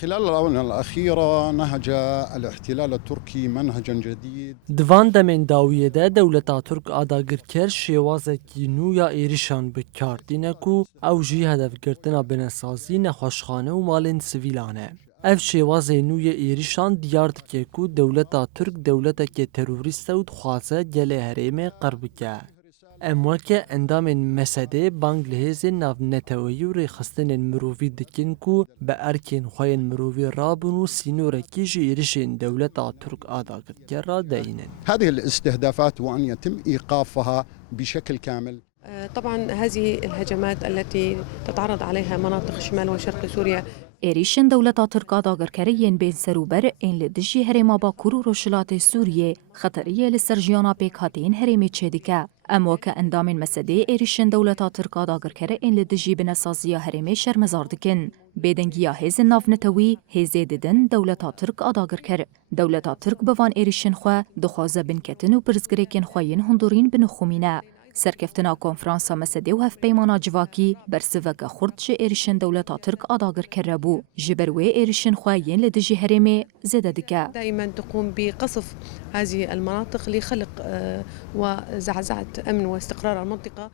خلال الآونة الأخيرة نهج الاحتلال التركي منهجا جديد. Divan demên dawiyê de dewleta Tirk adagirker şêwazekî nû ya êrişan bi kar tîne ku ew jî hedefgirtina binêsazî, nexweşxane û malên sivîlan e. Ev şêwazê nû yê êrişan diyar dike ku dewleta Tirk dewletekê terorîst e û dixwaze gelê herêmê qir bike. Em weke endamên Mesedê bang li hêzên navneteweyî û rêxistinên mirovî dikin ku bi erkên xwe yên mirovî rabin û sînorekî ji êrişên dewleta Tirk adagirker re deyînin. هذه الاستهدافات وأن يتم إيقافها بشكل كامل. طبعا هذه الهجمات التي تتعرض عليها مناطق شمال وشرق سوريا. êrişên dewleta Tirk dagirkeriyên bên serûber ên li dijî herêma Bakur û Rojhilatê Sûriyê xeteriyê li ser jiyana pêkhatiyên herêmê çêdike. Em weke endamên Mesedê êrişên dewleta Tirk dagirkere ên li dijî binesaziya herêmê şermezar dikin. Bêdengiya hêzên navnetewî hêzê didin dewleta Tirk dagirker. Dewleta Tirk bi van êrişên xwe dixwaze binketin û pirsgirêkên xwe yên hundirîn binixûmîne. Serkeftina konferansa Mesedê û hevpeymana civakî bersiveke xurt ji êrişên dewleta Tirk adagirker bû. Ji ber wê êrişên xwe yên li dijî herêmê zêde dike. دائما تقوم بقصف هذه المناطق لخلق وزعزعة أمن واستقرار المنطقة.